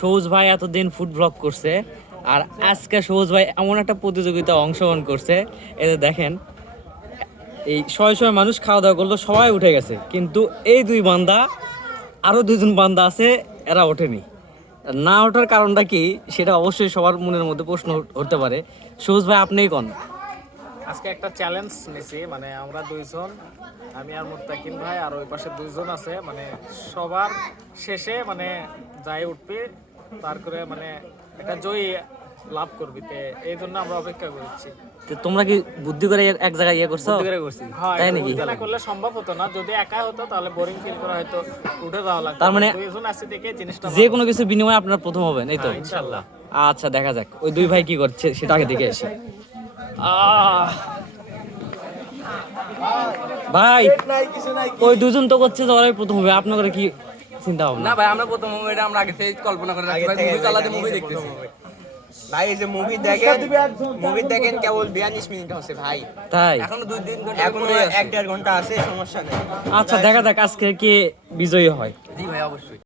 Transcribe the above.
সবুজ ভাই এতদিন ফুড ব্লগ করছে, আর আজকে সবুজ ভাই এমন একটা প্রতিযোগিতা অংশগ্রহণ করছে, এতে দেখেন এই শয়ে শয়ে মানুষ খাওয়া দাওয়া করলো, সবাই উঠে গেছে, কিন্তু এই দুই বান্দা, আরো দুইজন বান্দা আছে, এরা ওঠেনি। না ওঠার কারণটা কি সেটা অবশ্যই সবার মনের মধ্যে প্রশ্ন হতে পারে। সবুজ ভাই আপনিই কোন। আজকে একটা চ্যালেঞ্জ নিছি, মানে আমরা দুইজন, আমি আর মুত্তাকিন ভাই, আর ওই পাশে দুইজন আছে, মানে সবার শেষে মানে যাই উঠবে তার করে মানে একটা জয়ী লাভ করবি, তে এই জন্য আমরা অপেক্ষা করছি। তো তোমরা কি বুদ্ধি করে এক জায়গায় ইয়ে করছো? হ্যাঁ, তাই এটা নাকি? বুদ্ধি না করলে সম্ভব হতো না, যদি একা হতো তাহলে বোরিং ফিল করা হয়তো, উঠে যাওয়া লাগতো। তার মানে দুইজন আছে দেখে জিনিসটা যে কোনো কিছু বিনিময়ে আপনারা প্রথম হবেন, এই তো? হ্যাঁ, ইনশাআল্লাহ। আচ্ছা, দেখা যাক ওই দুই ভাই কি করছে সেটা আগে দেখে এসে। ভাই ওই দুজন তো করছে যে ওরাই প্রথম হবে, আপনাদের কি চিন্তা ভাবনা? না ভাই, আমরা প্রথম মুভিটা আমরা আগে থেকে কল্পনা করে রাখছি ভাই, মুভি চালাতে মুভি দেখতেছি ভাই। এই যে মুভি দেখেন কেবল 42 মিনিট হচ্ছে ভাই, তাই? এখনো 2-3 ঘন্টা এখনো 1-1.5 ঘন্টা আছে, সমস্যা নেই। আচ্ছা, দেখা যাক আজকে কে বিজয়ী হয়। জি ভাই, অবশ্যই।